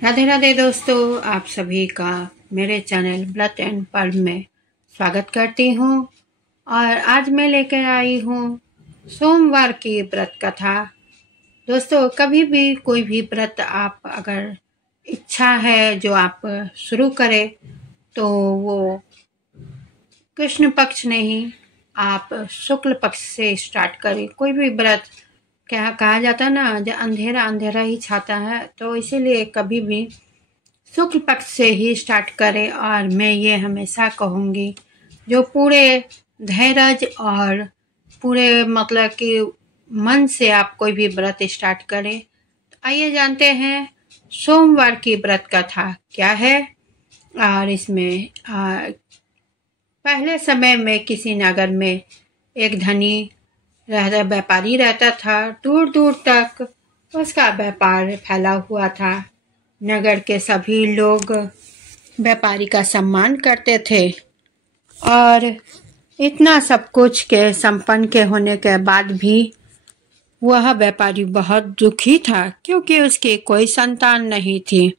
राधे राधे दोस्तों, आप सभी का मेरे चैनल ब्लड एंड पर्ल में स्वागत करती हूँ। और आज मैं लेकर आई हूँ सोमवार की व्रत कथा। दोस्तों, कभी भी कोई भी व्रत आप अगर इच्छा है जो आप शुरू करें तो वो कृष्ण पक्ष नहीं, आप शुक्ल पक्ष से स्टार्ट करें। कोई भी व्रत क्या कहा जाता है ना, जो अंधेरा अंधेरा ही छाता है, तो इसीलिए कभी भी शुक्ल पक्ष से ही स्टार्ट करें। और मैं ये हमेशा कहूँगी, जो पूरे धैर्य और पूरे मतलब कि मन से आप कोई भी व्रत स्टार्ट करें। तो आइए जानते हैं सोमवार की व्रत कथा क्या है। और इसमें पहले समय में किसी नगर में एक धनी व्यापारी रहता था। दूर दूर तक उसका व्यापार फैला हुआ था। नगर के सभी लोग व्यापारी का सम्मान करते थे और इतना सब कुछ के संपन्न के होने के बाद भी वह व्यापारी बहुत दुखी था, क्योंकि उसकी कोई संतान नहीं थी,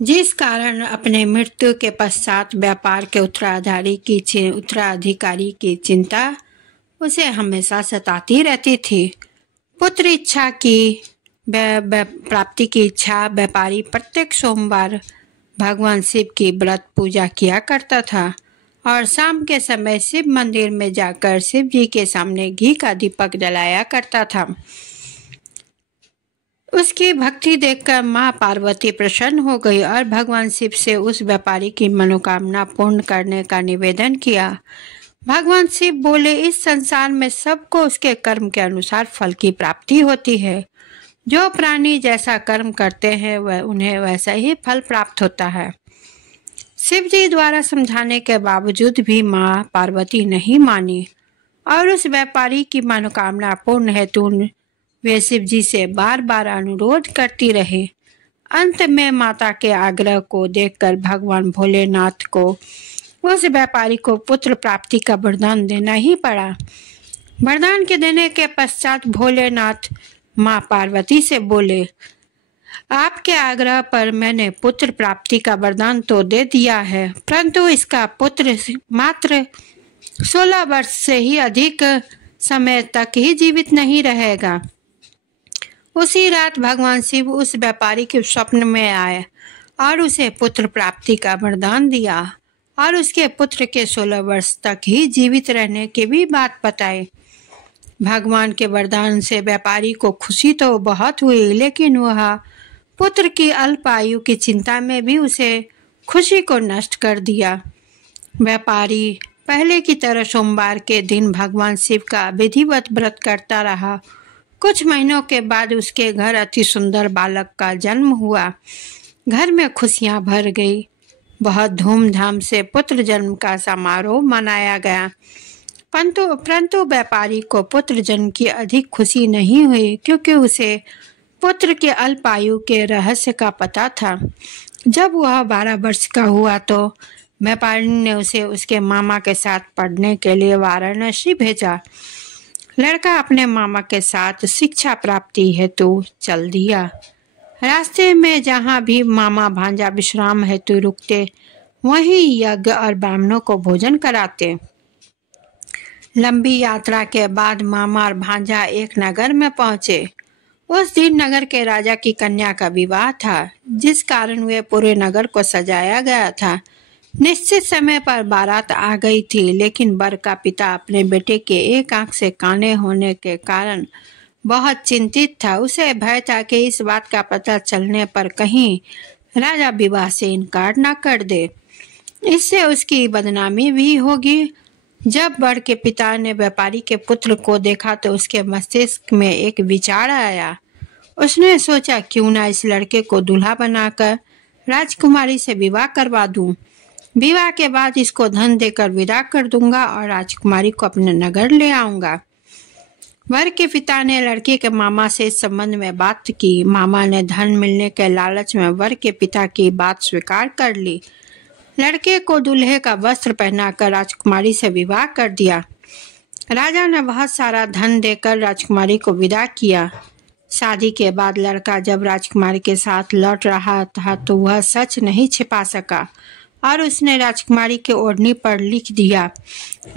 जिस कारण अपने मृत्यु के पश्चात व्यापार के उत्तराधिकारी की चिंता उसे हमेशा सताती रहती थी। पुत्र इच्छा की प्राप्ति की इच्छा व्यापारी प्रत्येक सोमवार भगवान शिव की व्रत पूजा किया करता था और शाम के समय शिव मंदिर में जाकर शिव जी के सामने घी का दीपक जलाया करता था। उसकी भक्ति देखकर माँ पार्वती प्रसन्न हो गई और भगवान शिव से उस व्यापारी की मनोकामना पूर्ण करने का निवेदन किया। भगवान शिव बोले, इस संसार में सबको उसके कर्म के अनुसार फल की प्राप्ति होती है। जो प्राणी जैसा कर्म करते हैं वह उन्हें वैसा ही फल प्राप्त होता है। शिव जी द्वारा समझाने के बावजूद भी माँ पार्वती नहीं मानी और उस व्यापारी की मनोकामना पूर्ण हेतु वे शिव जी से बार बार अनुरोध करती रहे। अंत में माता के आग्रह को देखकर भगवान भोलेनाथ को उस व्यापारी को पुत्र प्राप्ति का वरदान देना ही पड़ा। वरदान के देने के पश्चात भोलेनाथ माँ पार्वती से बोले, आपके आग्रह पर मैंने पुत्र प्राप्ति का वरदान तो दे दिया है, परंतु इसका पुत्र मात्र 16 वर्ष से ही अधिक समय तक ही जीवित नहीं रहेगा। उसी रात भगवान शिव उस व्यापारी के स्वप्न में आए और उसे पुत्र प्राप्ति का वरदान दिया और उसके पुत्र के 16 वर्ष तक ही जीवित रहने की भी बात बताई। भगवान के वरदान से व्यापारी को खुशी तो बहुत हुई, लेकिन वह पुत्र की अल्प आयु की चिंता में भी उसे खुशी को नष्ट कर दिया। व्यापारी पहले की तरह सोमवार के दिन भगवान शिव का विधिवत व्रत करता रहा। कुछ महीनों के बाद उसके घर अति सुंदर बालक का जन्म हुआ। घर में खुशियां भर गई। बहुत धूमधाम से पुत्र जन्म का समारोह मनाया गया, परंतु व्यापारी को पुत्र जन्म की अधिक खुशी नहीं हुई, क्योंकि उसे पुत्र के अल्प आयु के रहस्य का पता था। जब वह 12 वर्ष का हुआ तो व्यापारी ने उसे उसके मामा के साथ पढ़ने के लिए वाराणसी भेजा। लड़का अपने मामा के साथ शिक्षा प्राप्ति हेतु चल दिया। रास्ते में जहाँ भी मामा भांजा विश्राम हेतु रुकते, वहीं यज्ञ और ब्राह्मणों को भोजन कराते। लंबी यात्रा के बाद मामा और भांजा एक नगर में पहुंचे। उस दिन नगर के राजा की कन्या का विवाह था, जिस कारण वे पूरे नगर को सजाया गया था। निश्चित समय पर बारात आ गई थी, लेकिन वर का पिता अपने बेटे के एक आंख से काने होने के कारण बहुत चिंतित था। उसे भय था कि इस बात का पता चलने पर कहीं राजा विवाह से इनकार न कर दे, इससे उसकी बदनामी भी होगी। जब वर के पिता ने व्यापारी के पुत्र को देखा तो उसके मस्तिष्क में एक विचार आया। उसने सोचा, क्यों ना इस लड़के को दूल्हा बनाकर राजकुमारी से विवाह करवा दूं। विवाह के बाद इसको धन देकर विदा कर दूंगा और राजकुमारी को अपने नगर ले आऊंगा। वर के पिता ने लड़के के मामा से इस संबंध में बात की। मामा ने धन मिलने के लालच में वर के पिता की बात स्वीकार कर ली। लड़के को दूल्हे का वस्त्र पहनाकर राजकुमारी से विवाह कर दिया। राजा ने बहुत सारा धन देकर राजकुमारी को विदा किया। शादी के बाद लड़का जब राजकुमारी के साथ लौट रहा था तो वह सच नहीं छिपा सका और उसने राजकुमारी के ओढ़नी पर लिख दिया,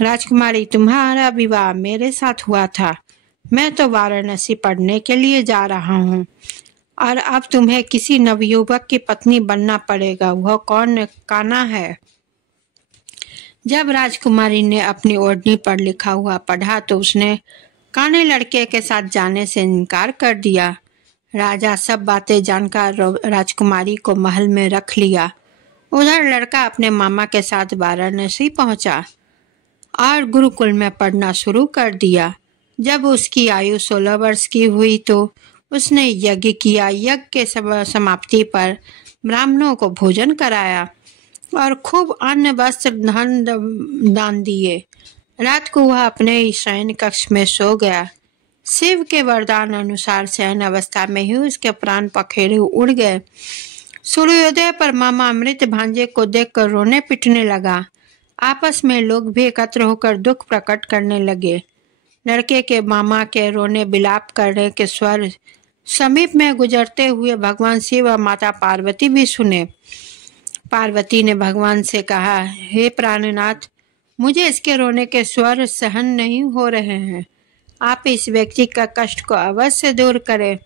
राजकुमारी, तुम्हारा विवाह मेरे साथ हुआ था। मैं तो वाराणसी पढ़ने के लिए जा रहा हूँ और अब तुम्हें किसी नवयुवक की पत्नी बनना पड़ेगा। वह कौन कान्हा है। जब राजकुमारी ने अपनी ओढ़नी पर लिखा हुआ पढ़ा तो उसने काने लड़के के साथ जाने से इनकार कर दिया। राजा सब बातें जानकर राजकुमारी को महल में रख लिया। उधर लड़का अपने मामा के साथ वाराणसी पहुंचा और गुरुकुल में पढ़ना शुरू कर दिया। जब उसकी आयु 16 वर्ष की हुई तो उसने यज्ञ किया। यज्ञ के समाप्ति पर ब्राह्मणों को भोजन कराया और खूब अन्न वस्त्र धन दान दिए। रात को वह अपने शयन कक्ष में सो गया। शिव के वरदान अनुसार शयन अवस्था में ही उसके प्राण पखेरु उड़ गए। सूर्योदय पर मामा मृत भांजे को देखकर रोने पिटने लगा। आपस में लोग भी एकत्र होकर दुख प्रकट करने लगे। लड़के के मामा के रोने बिलाप करने के स्वर समीप में गुजरते हुए भगवान शिव और माता पार्वती भी सुने। पार्वती ने भगवान से कहा, हे प्राणनाथ, मुझे इसके रोने के स्वर सहन नहीं हो रहे हैं। आप इस व्यक्ति का कष्ट को अवश्य दूर करें।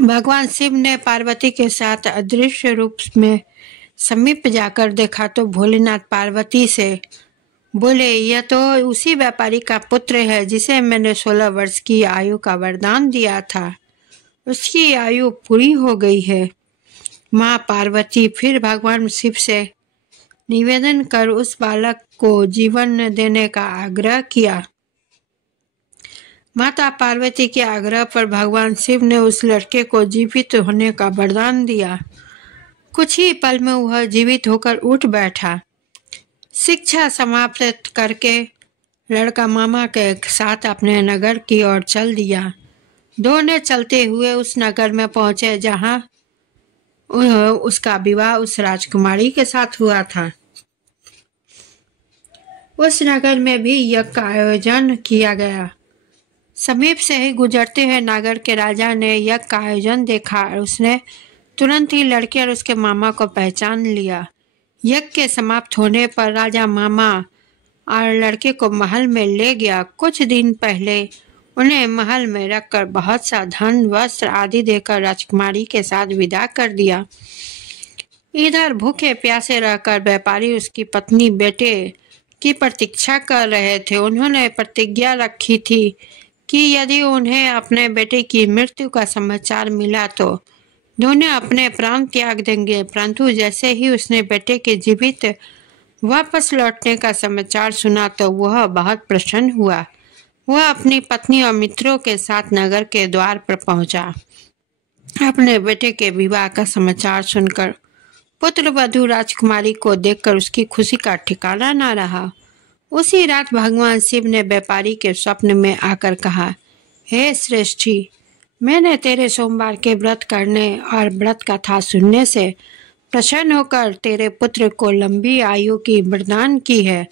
भगवान शिव ने पार्वती के साथ अदृश्य रूप में समीप जाकर देखा तो भोलेनाथ पार्वती से बोले, यह तो उसी व्यापारी का पुत्र है जिसे मैंने 16 वर्ष की आयु का वरदान दिया था। उसकी आयु पूरी हो गई है। माँ पार्वती फिर भगवान शिव से निवेदन कर उस बालक को जीवन देने का आग्रह किया। माता पार्वती के आग्रह पर भगवान शिव ने उस लड़के को जीवित होने का वरदान दिया। कुछ ही पल में वह जीवित होकर उठ बैठा। शिक्षा समाप्त करके लड़का मामा के साथ अपने नगर की ओर चल दिया। दोनों चलते हुए उस नगर में पहुंचे जहां उसका विवाह उस राजकुमारी के साथ हुआ था। उस नगर में भी यज्ञ का आयोजन किया गया। समीप से ही गुजरते हुए नगर के राजा ने यज्ञ का आयोजन देखा और उसने तुरंत ही लड़के और उसके मामा को पहचान लिया। यज्ञ के समाप्त होने पर राजा मामा और लड़के को महल में ले गया। कुछ दिन पहले उन्हें महल में रखकर बहुत सा धन वस्त्र आदि देकर राजकुमारी के साथ विदा कर दिया। इधर भूखे प्यासे रहकर व्यापारी उसकी पत्नी बेटे की प्रतीक्षा कर रहे थे। उन्होंने प्रतिज्ञा रखी थी कि यदि उन्हें अपने बेटे की मृत्यु का समाचार मिला तो दोनों अपने प्राण त्याग देंगे। परंतु जैसे ही उसने बेटे के जीवित वापस लौटने का समाचार सुना तो वह बहुत प्रसन्न हुआ। वह अपनी पत्नी और मित्रों के साथ नगर के द्वार पर पहुंचा। अपने बेटे के विवाह का समाचार सुनकर पुत्र वधू राजकुमारी को देखकर उसकी खुशी का ठिकाना न रहा। उसी रात भगवान शिव ने व्यापारी के स्वप्न में आकर कहा, हे श्रेष्ठी, मैंने तेरे सोमवार के व्रत करने और व्रत कथा सुनने से प्रसन्न होकर तेरे पुत्र को लंबी आयु की वरदान की है।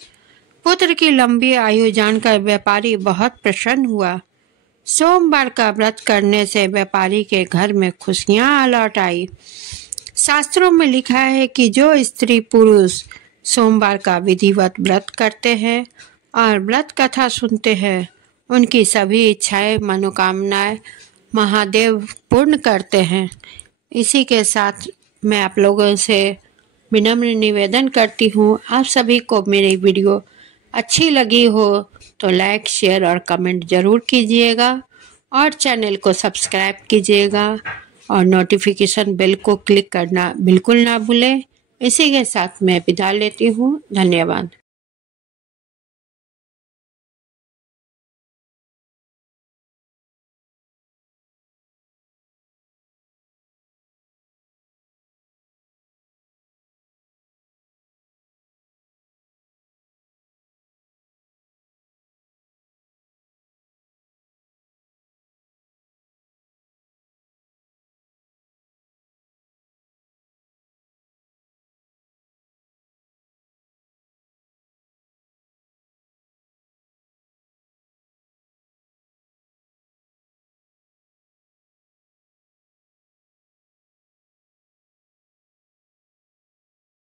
पुत्र की लंबी आयु जानकर व्यापारी बहुत प्रसन्न हुआ। सोमवार का व्रत करने से व्यापारी के घर में खुशियां लौट आई। शास्त्रों में लिखा है कि जो स्त्री पुरुष सोमवार का विधिवत व्रत करते हैं और व्रत कथा सुनते हैं उनकी सभी इच्छाएं मनोकामनाएं महादेव पूर्ण करते हैं। इसी के साथ मैं आप लोगों से विनम्र निवेदन करती हूँ, आप सभी को मेरी वीडियो अच्छी लगी हो तो लाइक शेयर और कमेंट ज़रूर कीजिएगा और चैनल को सब्सक्राइब कीजिएगा और नोटिफिकेशन बेल को क्लिक करना बिल्कुल ना भूलें। इसी के साथ मैं विदा लेती हूँ। धन्यवाद।